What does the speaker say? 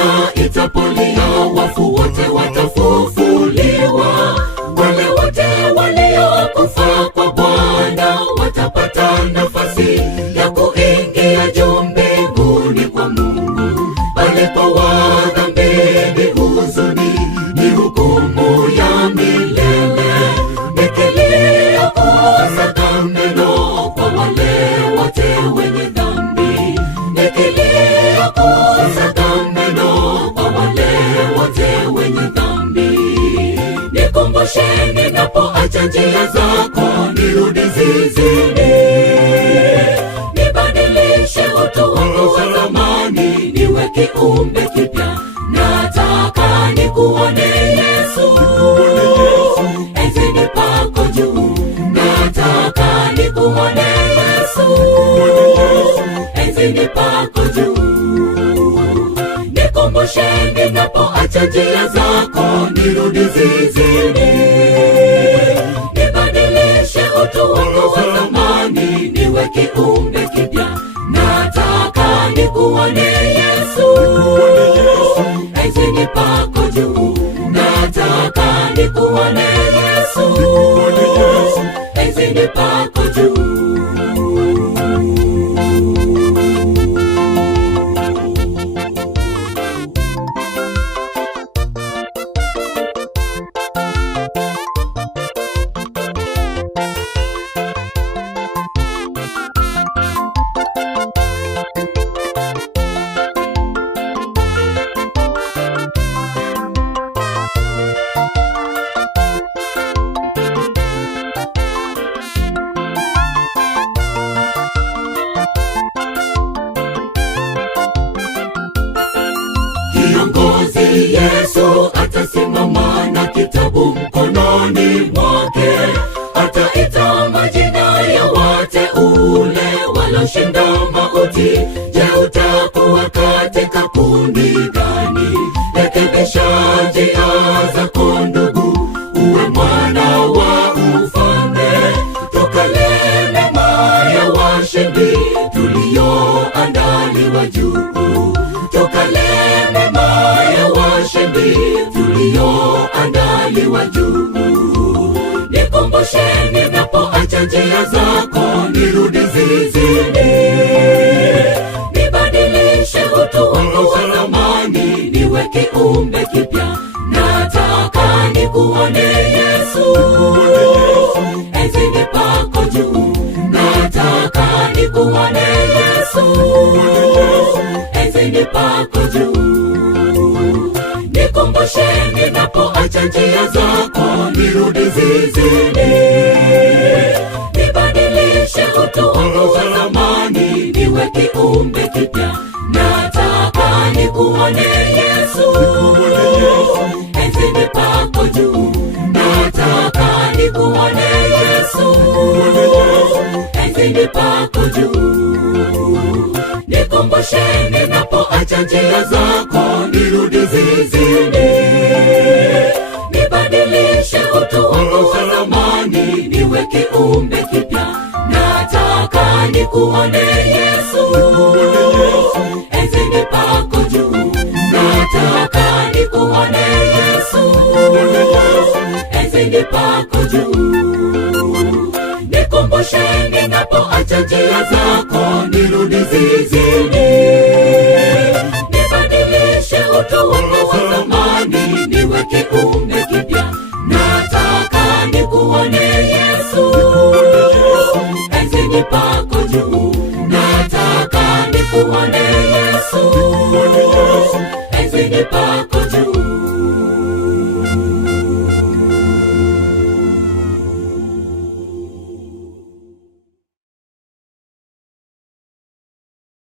Bwana itapolia, wafu wote watafufuliwa. Wale wote waliokufa kwa Bwana watapata nafasi ya kuingia juu mbinguni kwa Mungu. Palipo wadhambi ni huzuni, ni hukumu ya milele, ni kilio kusaga meno kwa wale wote wenye dhambi, ni kilio kusaga meno kwa wale wote wenye dhambi. Nikumbushe ninapoacha njia zako, nirudi zizini, nibadilishe utu wangu wa zamani, niwe kiumbe kipya. Nataka nikuone Yesu, enzini pako juu. Nataka nikuone Yesu, enzini pako juu. Nikumbushe ninapoacha njia zako, nirudi zizini, nibadilishe utu wangu wa zamani, niwe kiumbe kipya. Nataka nikuone Yesu, enzini pako juu. Nataka nikuone Yesu, enzini pako juu. Kiongozi Yesu atasimama na kitabu mkononi mwake, ataita majina ya wateule waloshinda mauti. Je, utakuwa katika kundi gani? Rekebisha njia zako ndugu, uwe mwana wa ufalme. Tukale mema ya washindi tulioandaliwa juu, tukale mema ya washindi tulioandaliwa juu. Nikumbushe ninapoacha njia zako, nirudi zizini, nibadilishe utu wangu wa zamani, niwe kiumbe kipya. Nataka nikuone Yesu, enzini pako juu. Nataka nikuone Yesu, enzini pako juu. Nikumbushe ninapoacha njia zako, nirudi zizini, nibadilishe utu wangu wa zamani, niwe kiumbe kipya. Nataka nikuone Yesu, enzini pako juu. Nataka nikuone Yesu, enzini pako juu. Nikumbushe ninapoacha njia zako, nirudi zizini, nibadilishe utu wangu wa zamani, niwe kiumbe kipya. Nataka nikuone Yesu, enzini pako juu. Nataka nikuone Yesu, enzini pako juu. Nikumbushe ninapoacha njia zako, nirudi zizini, nibadilishe utu wangu wa zamani, niwe kiumbe